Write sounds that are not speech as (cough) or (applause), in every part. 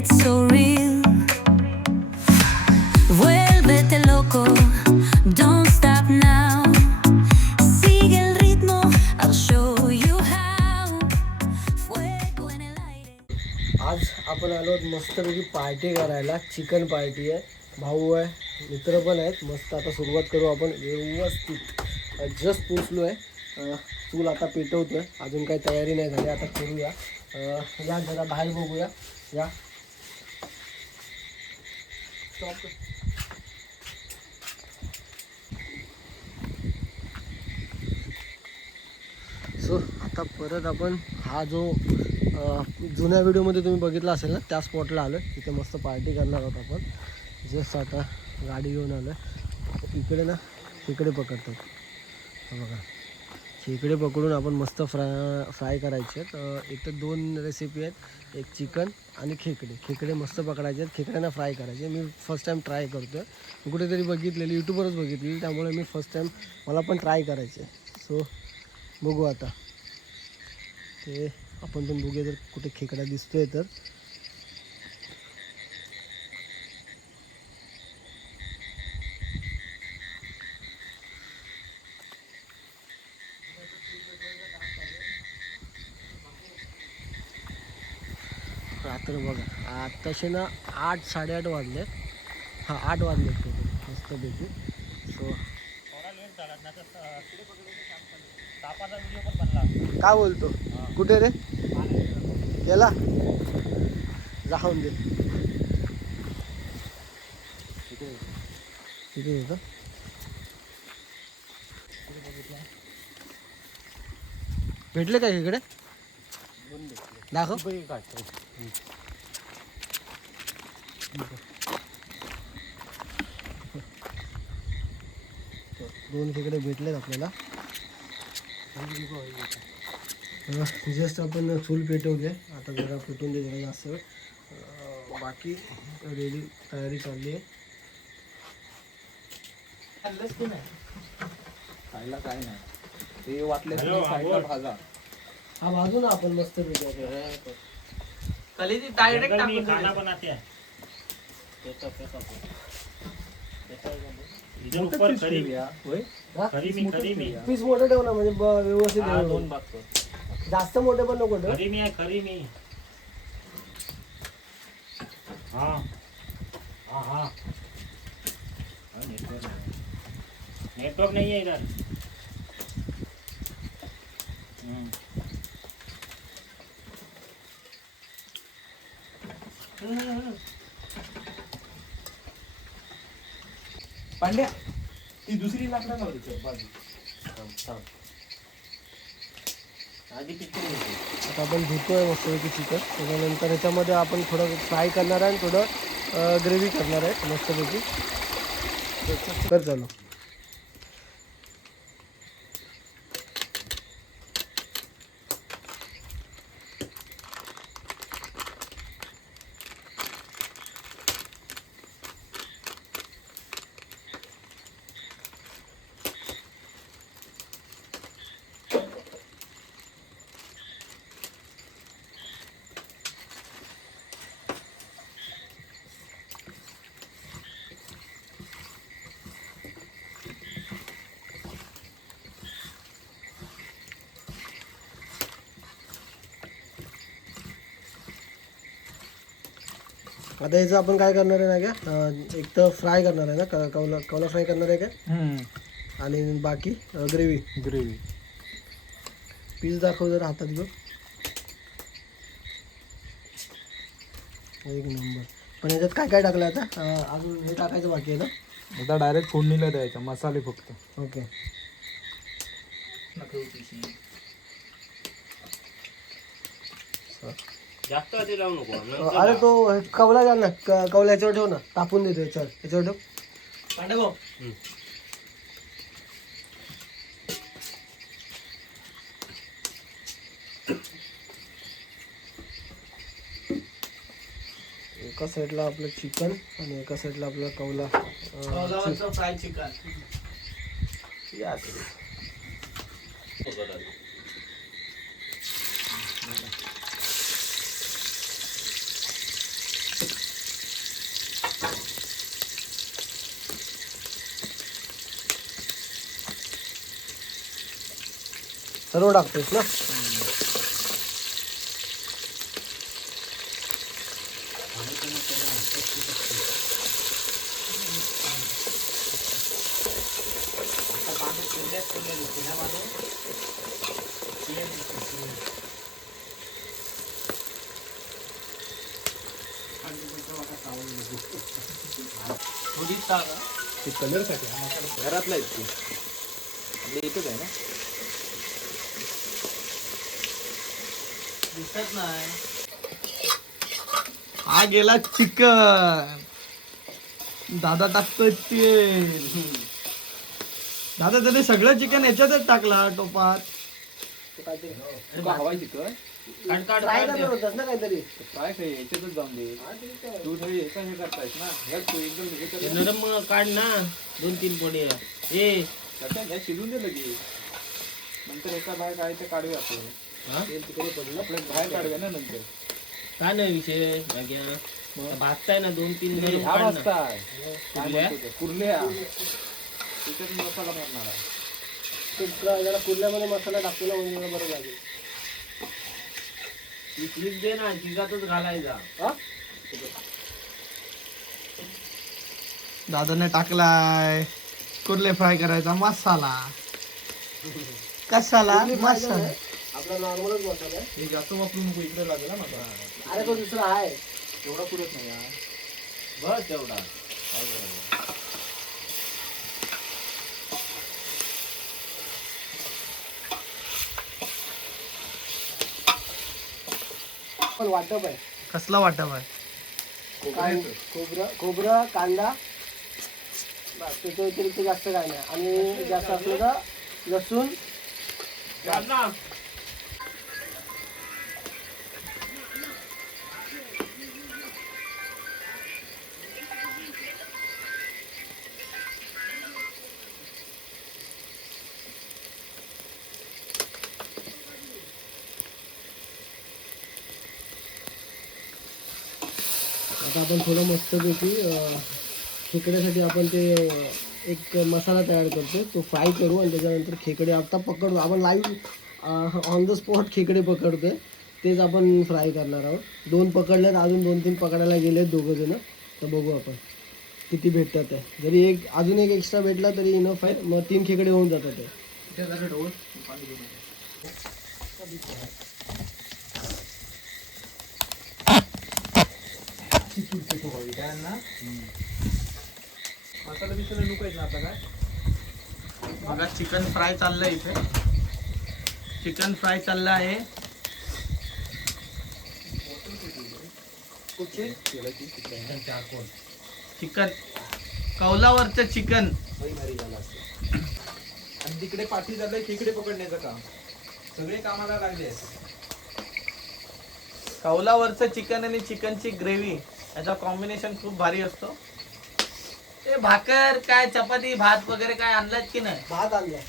It's so real. Vuélvete loco. Don't stop now. Sigue el ritmo. I'll show you how. Fuego en el aire. आज आपण आलो आहोत मस्तपैकी party करायला chicken party आहे भाऊ आहे मित्र पण आहेत मस्त आता सुरुवात करू आपण व्यवस्थित जस्ट पोचलो आहे चूल आता पेटवतो आहे अजून काही तयारी नाही झाली आता करूया या जरा बाहेर बघूया या Stop सो आता परत आपण हा जो जुन्या व्हिडिओमध्ये तुम्ही बघितला असेल ना त्या स्पॉटला आलो तिथे मस्त पार्टी करणार आहोत आपण. जस्ट आता गाडी घेऊन आलो आहे इकडे ना खेकडे पकडतात बघा. खेकडे पकडून आपण मस्त फ्राय फ्राय करायचे आहेत. एक तर दोन रेसिपी आहेत. एक चिकन आणि खेकडे. खेकडे मस्त पकडायचे आहेत खेकड्यांना फ्राय करायचे. मी फर्स्ट टाईम ट्राय करतो आहे कुठेतरी बघितलेली यूट्यूबवरच बघितलेली त्यामुळे मी फर्स्ट टाईम मला पण ट्राय करायचे. सो बघू आता. ते आपण पण बघूया जर कुठे खेकडा दिसतो आहे तर. तसे ना आठ साडेआठ वाजले हां आठ वाजले मस्तपैकी. सो काय बोलतो? कुठे रे? गेला राहून दे. तिथे येतो भेटले का इकडे? दाखव. दोन खेकडे भेटलेत आपल्याला. जस्ट आपण चूल पेटवले. आता जरा पेटून दे जरा जास्त. बाकी रेडी तयारी चालली आहे. खायला काय नाही. ते वाटले साईडला भाजा. हा भाजू ना आपण मस्त पेटवतो डायरेक्ट हैं इधर ऊपर खरी खरी मी खरी मी पीस मोठं ठेव ना म्हणजे ब- व्यवस्थित हा बघतो जास्त मोठे पण नको ठेव खरी मी आहे खरी मी हाँ। हाँ हाँ। हाँ, नेटवर्क नहीं नेटवर्क नहीं है इधर। आता आपण धुतोय मस्तपैकी चिकन. त्याच्यानंतर ह्याच्यामध्ये आपण थोडं फ्राय करणार आहे आणि थोडं ग्रेव्ही करणार आहे मस्तपैकी तर चालू. आता याचं आपण काय करणार आहे ना का एक तर फ्राय करणार आहे ना क- कवला कवला फ्राय करणार आहे काय आणि बाकी ग्रेव्ही. ग्रेव्ही. पीस दाखव जर हातात घेऊ एक नंबर. पण याच्यात काय काय टाकलं आता? अजून हे टाकायचं बाकी आहे ना? आता डायरेक्ट फोडणीला द्यायचा मसाले फक्त. ओके. जास्त आधी लावू नको अरे तो कवला घाल ना क- कवला याच्यावर ठेव ना तापून देतो याच्यावर याच्यावर ठेव. एका साईडला आपलं चिकन आणि एका साईडला आपला कवला. Fry chicken. या. असं. सर्व (laughs) टाकतोस ना ते कलर साठी हा? घरातला आहे ते आपल्या इथंच आहे ना। दिसत नाही. हा गेला चिकन. दादा टाकतोय तेल. दादा त्याने सगळं चिकन याच्यातच टाकला टोपात. हवाय चिकन. करणार होतास ना काहीतरी. काय काय याच्यातच जाऊन दे. तू थोडी एका हे करतायस ना? तू एकदम हे ते कर नरम काढ ना. दोन तीन पोडी ए ह्या शिजून दे लगे नंतर एका बाहेर काढायचं काढूया आपण. हा? तेल तिकडे पडलं आपलं बाहेर काढूया ना नंतर काय नाही विषय भाग्या भाजताय ना दोन तीन नाही, हा काढ ना. वाजता कुर्ल्या? कुर्ल्या मसाला भरणार आहे जरा कुर्ल्यामध्ये मसाला टाकतो ना म्हणजे मला बरं लागेल दे ना शिजातच घालायचा हा दादाने टाकलाय कुर्ले फ्राय करायचा मसाला कशाला मसाला आपला नॉर्मलच मसाला आहे. हे जास्त वापरू नको इकडे लागेल ना मसाला अरे तो दुसरा आहे. एवढा पुरत नाही हा. बस तेवढा. पण वाटप आहे. कसला वाटप आहे? कां- खोबरं खोबरं कांदा. बस त्याच्या व्यतिरिक्त जास्त काय नाही. आणि जास्त असलं तर लसूण. आता आपण थोडं मस्तपैकी खेकड्यासाठी आपण ते एक मसाला तयार करतो. तो फ्राय करू आणि त्याच्यानंतर खेकडे आता पकडतो आपण लाईव्ह ऑन द स्पॉट खेकडे पकडतोय. तेच आपण फ्राय करणार आहोत. दोन पकडलेत अजून दोन तीन पकडायला गेलेत दोघं जण. तर बघू आपण किती भेटतात आहे जरी एक अजून एक एक्स्ट्रा भेटला तरी इनफ आहे. मग तीन खेकडे होऊन जातात आहे ये. चिचून पिठू हवी काय ना मसाला बिसाला नुकायचं ना आता काय बघा चिकन फ्राय चाललंय इथे. चिकन फ्राय चाललं आहे. चिकन. कौलावरचं चिकन. झालं आणि तिकडे पाठी झालंय खेकडे पकडण्याचं काम. सगळे कामाला लागले कौलावरचं चिकन आणि चिकनची ग्रेव्ही. याचा कॉम्बिनेशन खूप भारी असतो. ते भाकर काय चपाती भात वगैरे काय आणलात की नाही? भात आणलाय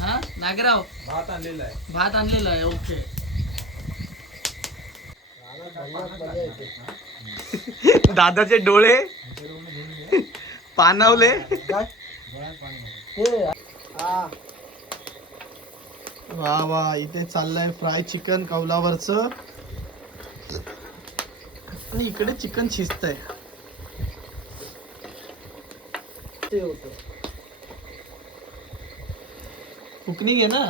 हा? नागराव? भात आणलेला आहे. भात आणलेला आहे ओके. दादाचे डोळे पानवले. काय? वा वा इथे चाललंय फ्राय चिकन कौलावरचं. आणि इकडे चिकन शिजतंय. ते होतं. फुकणी घे ना.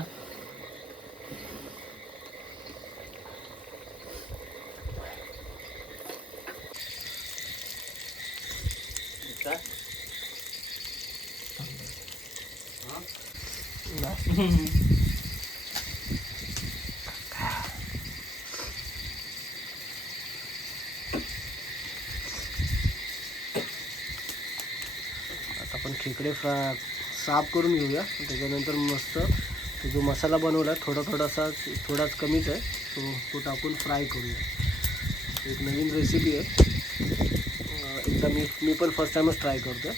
खेकडे फ्रा साफ करून घेऊया. त्याच्यानंतर मस्त जो मसाला बनवला थोडा थोडासा थोडाच कमीच आहे तो तो टाकून फ्राय करूया. एक नवीन रेसिपी आहे. एकदा मी मी पण फर्स्ट टाईमच ट्राय करतो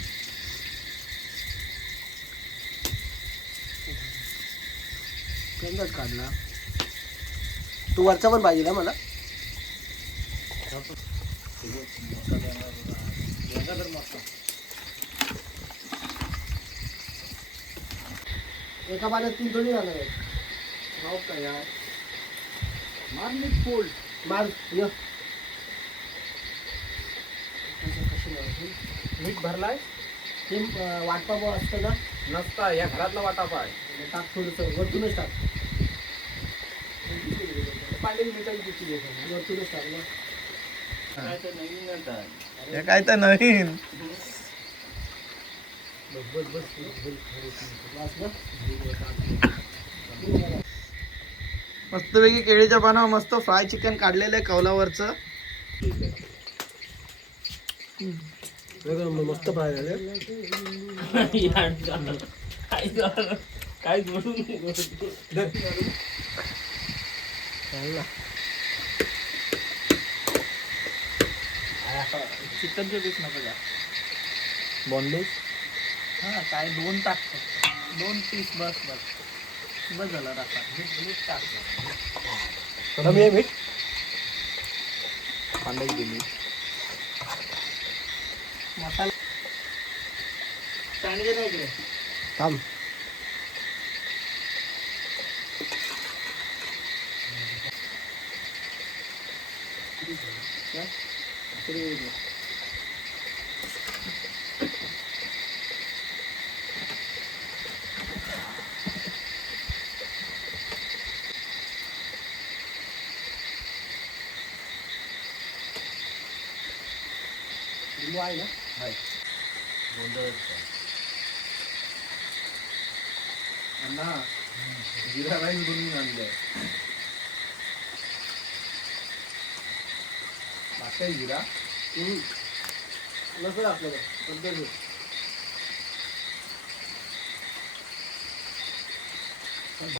काढला. तू वरचा पण पाहिजे ना मला? एका पाण्यात तीन थोडी जाणार आहे हो का यार? मार नीट फोल्ड मार य? मीठ भरलाय. ते अं, वाटपा असतं ना? नसता या घरातला वाटा पाय टाक थोडंसं वरतूनच टाक. पाणी मिठाची पिशवी घे खाली. वरतूनच टाक ना. काय तर आहे. हे काय तर नवीन बस बस बस बस, बस बस ना मस्तपैकी केळीच्या पानावर मस्त फ्राय चिकन काढलेलं आहे कौलावरचं. मस्त फ्राय झाले. काय चिकनचे पीस नको जा. बॉनलेस हा काय दोन टाक फक्त. दोन पीस बस बस. बस झालं राखा मीठ मीठ टाक कमी आहे मीठ? कांदाची गेली मसाला सांडगे नाही इकडे. थांब. लिंबू आहे ना आहे अण्णा जिरा राईस बनवून आणलं आहे लागतंय जिरा लसर आपल्याकडे पद्धत